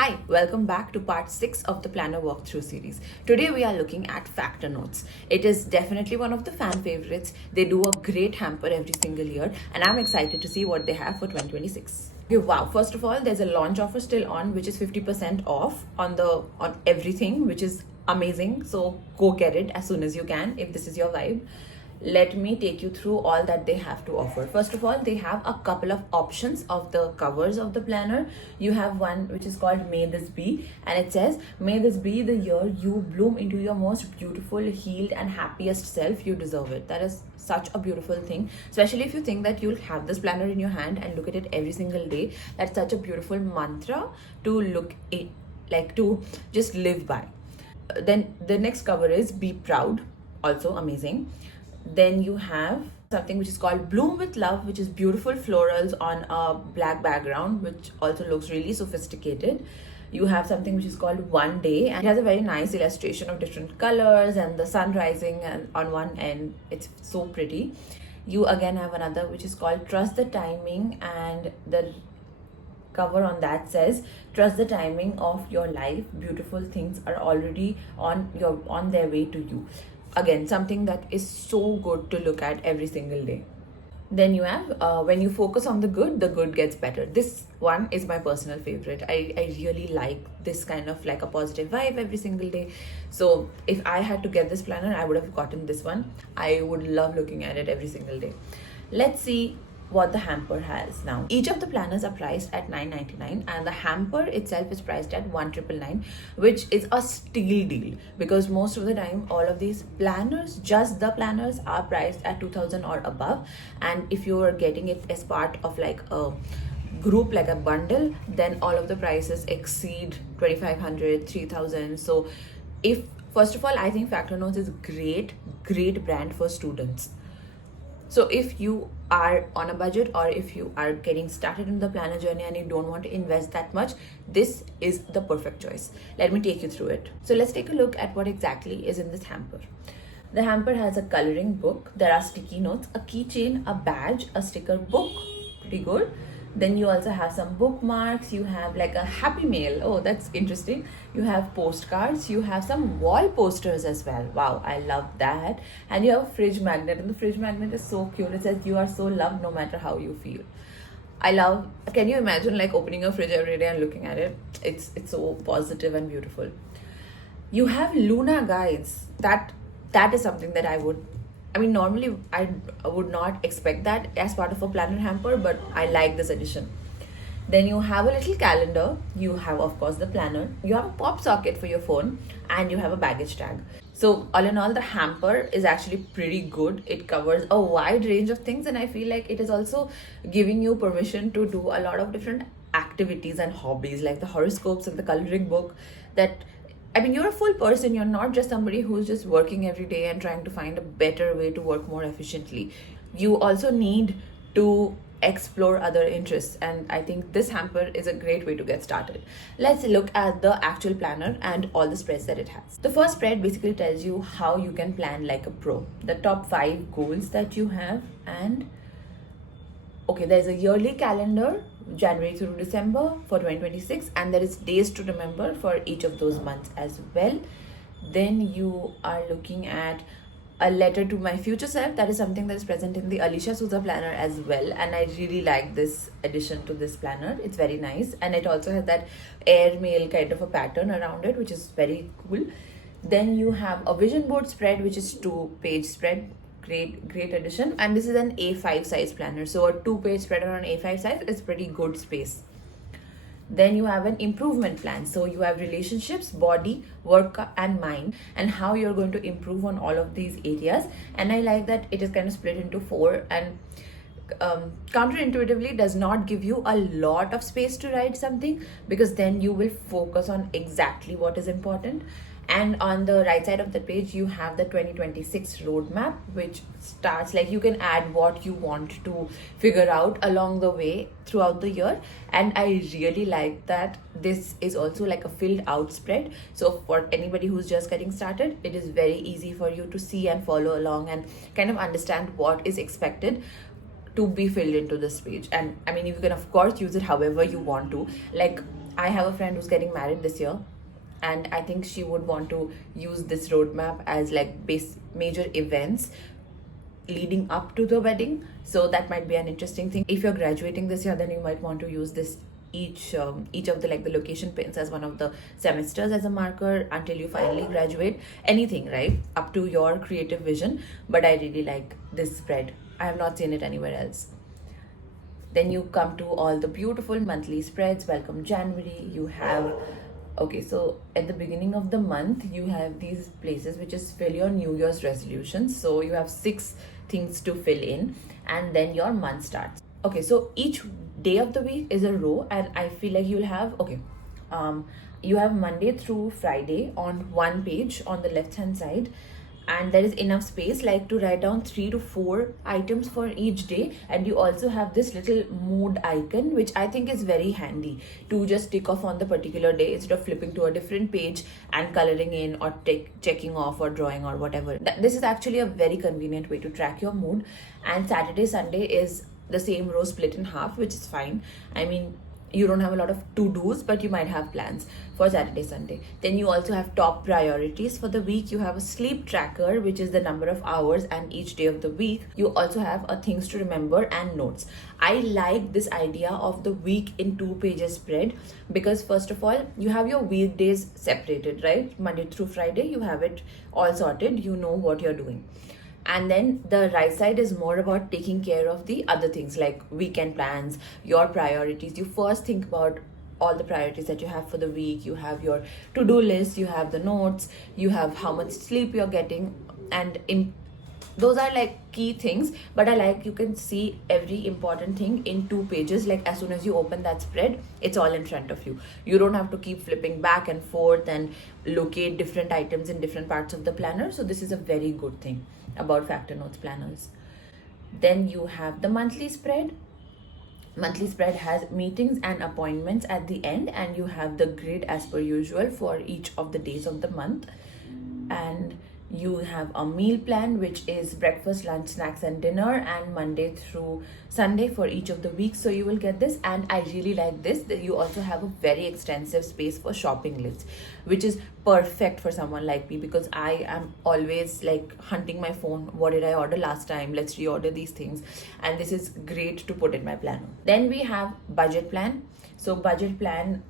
Hi, welcome back to part 6 of the planner walkthrough series. Today we are looking at factor notes. It is definitely one of the fan favorites. They do a great hamper every single year and I'm excited to see what they have for 2026. Okay, wow, first of all, there's a launch offer still on which is 50% off on everything, which is amazing. So go get it as soon as you can if this is your vibe. Let me take you through all that they have to offer. First of all, they have a couple of options of the covers of the planner. You have one which is called May This Be, and it says, May this be the year you bloom into your most beautiful, healed and happiest self. You deserve it. That is such a beautiful thing, especially if you think that you'll have this planner in your hand and look at it every single day. That's such a beautiful mantra to look at, like to just live by. Then the next cover is Be Proud, also amazing. Then you have something which is called Bloom with Love, which is beautiful florals on a black background, which also looks really sophisticated. You have something which is called One Day, and it has a very nice illustration of different colors and the sun rising and on one end. It's so pretty. You again have another which is called Trust the Timing, and the cover on that says, trust the timing of your life. Beautiful things are already on their way to you. Again, something that is so good to look at every single day. Then you have when you focus on the good gets better. This one is my personal favorite. I really like this kind of like a positive vibe every single day. So if I had to get this planner, I would have gotten this one. I would love looking at it every single day. Let's see what the hamper has now. Each of the planners are priced at $9.99 and the hamper itself is priced at $1,999, which is a steal deal because most of the time all of these planners, just the planners, are priced at $2,000 or above, and if you are getting it as part of like a group, like a bundle, then all of the prices exceed $2,500, $3,000. So if first of all, I think Factor Notes is great brand for students. So if you are on a budget or if you are getting started in the planner journey and you don't want to invest that much, this is the perfect choice. Let me take you through it. So let's take a look at what exactly is in this hamper. The hamper has a coloring book, there are sticky notes, a keychain, a badge, a sticker book, pretty good. Then you also have some bookmarks, you have like a happy mail, oh that's interesting. You have postcards, you have some wall posters as well, wow, I love that. And you have a fridge magnet, and the fridge magnet is so cute. It says you are so loved no matter how you feel. I love, can you imagine like opening your fridge every day and looking at it? It's so positive and beautiful. You have Luna guides. That is something that normally I would not expect that as part of a planner hamper, but I like this addition. Then you have a little calendar, you have of course the planner, you have a pop socket for your phone, and you have a baggage tag. So all in all, the hamper is actually pretty good. It covers a wide range of things, and I feel like it is also giving you permission to do a lot of different activities and hobbies like the horoscopes and the coloring book. You're a full person. You're not just somebody who's just working every day and trying to find a better way to work more efficiently. You also need to explore other interests, and I think this hamper is a great way to get started. Let's look at the actual planner and all the spreads that it has. The first spread basically tells you how you can plan like a pro, the top 5 goals that you have, and okay, there's a yearly calendar, January through December for 2026, and there is days to remember for each of those months as well. Then you are looking at a letter to my future self. That is something that is present in the Alicia Souza planner as well, and I really like this addition to this planner. It's very nice, and it also has that airmail kind of a pattern around it, which is very cool. Then you have a vision board spread, which is 2-page spread. Great addition, and this is an A5 size planner, so a 2-page spread on an A5 size is pretty good space. Then you have an improvement plan, so you have relationships, body, work and mind, and how you're going to improve on all of these areas. And I like that it is kind of split into 4, and counterintuitively does not give you a lot of space to write something, because then you will focus on exactly what is important. And on the right side of the page, you have the 2026 roadmap, which starts like you can add what you want to figure out along the way throughout the year. And I really like that this is also like a filled out spread. So for anybody who's just getting started, it is very easy for you to see and follow along and kind of understand what is expected to be filled into this page. And I mean, you can of course use it however you want to. Like, I have a friend who's getting married this year, and I think she would want to use this roadmap as like major events leading up to the wedding. So that might be an interesting thing. If you're graduating this year, then you might want to use this each of the like the location pins as one of the semesters as a marker until you finally graduate. Anything, right, up to your creative vision. But I really like this spread. I have not seen it anywhere else. Then you come to all the beautiful monthly spreads. Welcome January. You have, okay, so at the beginning of the month you have these places which is fill your New Year's resolutions. So you have 6 things to fill in, and then your month starts. Okay, so each day of the week is a row, and I feel like you'll have, okay, you have Monday through Friday on one page on the left hand side, and there is enough space like to write down 3 to 4 items for each day. And you also have this little mood icon, which I think is very handy to just tick off on the particular day instead of flipping to a different page and coloring in or checking off or drawing or whatever. This is actually a very convenient way to track your mood. And Saturday Sunday is the same row split in half, which is fine. I mean, you don't have a lot of to-dos, but you might have plans for Saturday, Sunday. Then you also have top priorities for the week. You have a sleep tracker, which is the number of hours and each day of the week. You also have a things to remember and notes. I like this idea of the week in 2 pages spread because first of all, you have your weekdays separated, right? Monday through Friday, you have it all sorted. You know what you're doing. And then the right side is more about taking care of the other things like weekend plans, your priorities. You first think about all the priorities that you have for the week. You have your to-do list, you have the notes, you have how much sleep you're getting, and in those are like key things. But I like you can see every important thing in 2 pages. Like as soon as you open that spread, it's all in front of you. You don't have to keep flipping back and forth and locate different items in different parts of the planner. So this is a very good thing about Factor Notes planners. Then you have the monthly spread. Monthly spread has meetings and appointments at the end, and you have the grid as per usual for each of the days of the month. And you have a meal plan, which is breakfast, lunch, snacks and dinner, and Monday through Sunday for each of the weeks. So you will get this, and I really like this that you also have a very extensive space for shopping lists, which is perfect for someone like me because I am always like hunting my phone. What did I order last time? Let's reorder these things. And this is great to put in my planner. Then we have budget plan. So budget plan,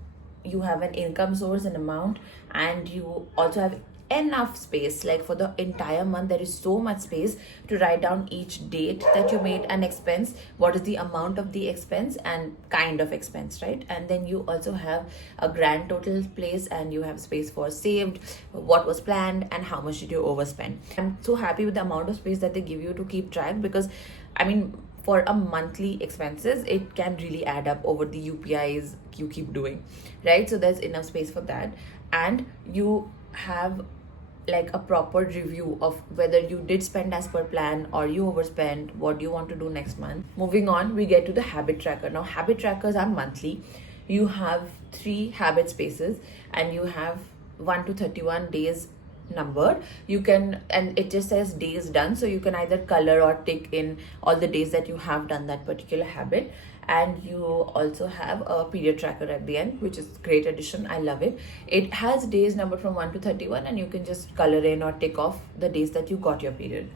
you have an income source and amount, and you also have enough space. Like for the entire month, there is so much space to write down each date that you made an expense, what is the amount of the expense and kind of expense, right? And then you also have a grand total place, and you have space for saved, what was planned, and how much did you overspend. I'm so happy with the amount of space that they give you to keep track, because I mean, for a monthly expenses, it can really add up over the UPIs you keep doing, right? So there's enough space for that. And you have like a proper review of whether you did spend as per plan or you overspent, what do you want to do next month. Moving on, we get to the habit tracker. Now habit trackers are monthly. You have 3 habit spaces, and you have 1 to 31 days numbered. You can, and it just says days done, so you can either color or tick in all the days that you have done that particular habit. And you also have a period tracker at the end, which is great addition. I love it. It has days numbered from 1 to 31, and you can just color in or tick off the days that you got your period.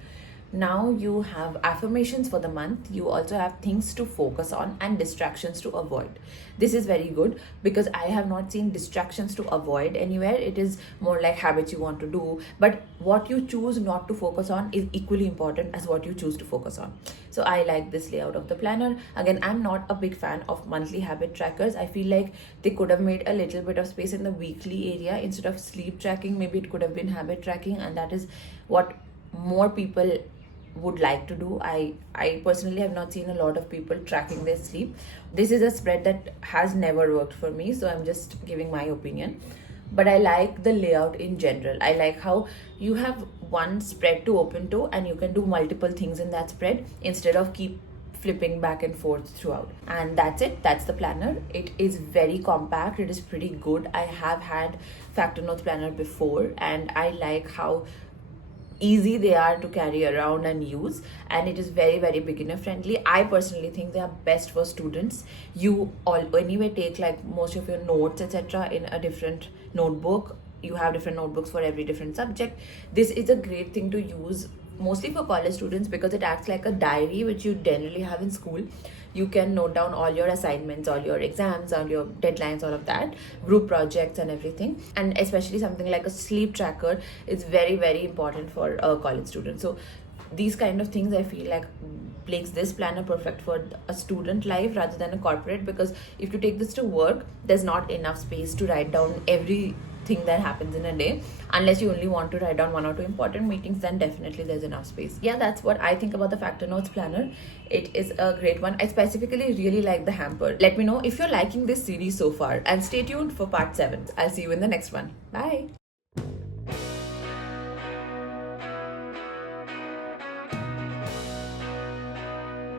Now you have affirmations for the month. You also have things to focus on and distractions to avoid. This is very good because I have not seen distractions to avoid anywhere. It is more like habits you want to do, but what you choose not to focus on is equally important as what you choose to focus on. So I like this layout of the planner. Again, I'm not a big fan of monthly habit trackers. I feel like they could have made a little bit of space in the weekly area. Instead of sleep tracking, maybe it could have been habit tracking, and that is what more people would like to do. I personally have not seen a lot of people tracking their sleep. This is a spread that has never worked for me, so I'm just giving my opinion. But I like the layout in general. I like how you have one spread to open to, and you can do multiple things in that spread instead of keep flipping back and forth throughout. And that's it. That's the planner. It is very compact. It is pretty good. I have had Factor Notes planner before, and I like how easy they are to carry around and use, and it is very beginner friendly. I personally think they are best for students. You all anyway take like most of your notes etc in a different notebook. You have different notebooks for every different subject. This is a great thing to use mostly for college students because it acts like a diary which you generally have in school. You can note down all your assignments, all your exams, all your deadlines, all of that, group projects and everything. And especially something like a sleep tracker is very important for a college student. So these kind of things I feel like makes this planner perfect for a student life rather than a corporate, because if you take this to work, there's not enough space to write down everything that happens in a day. Unless you only want to write down 1 or 2 important meetings, then definitely there's enough space. Yeah, that's what I think about the Factor Notes planner. It is a great one. I specifically really like the hamper. Let me know if you're liking this series so far, and stay tuned for part 7. I'll see you in the next one. Bye.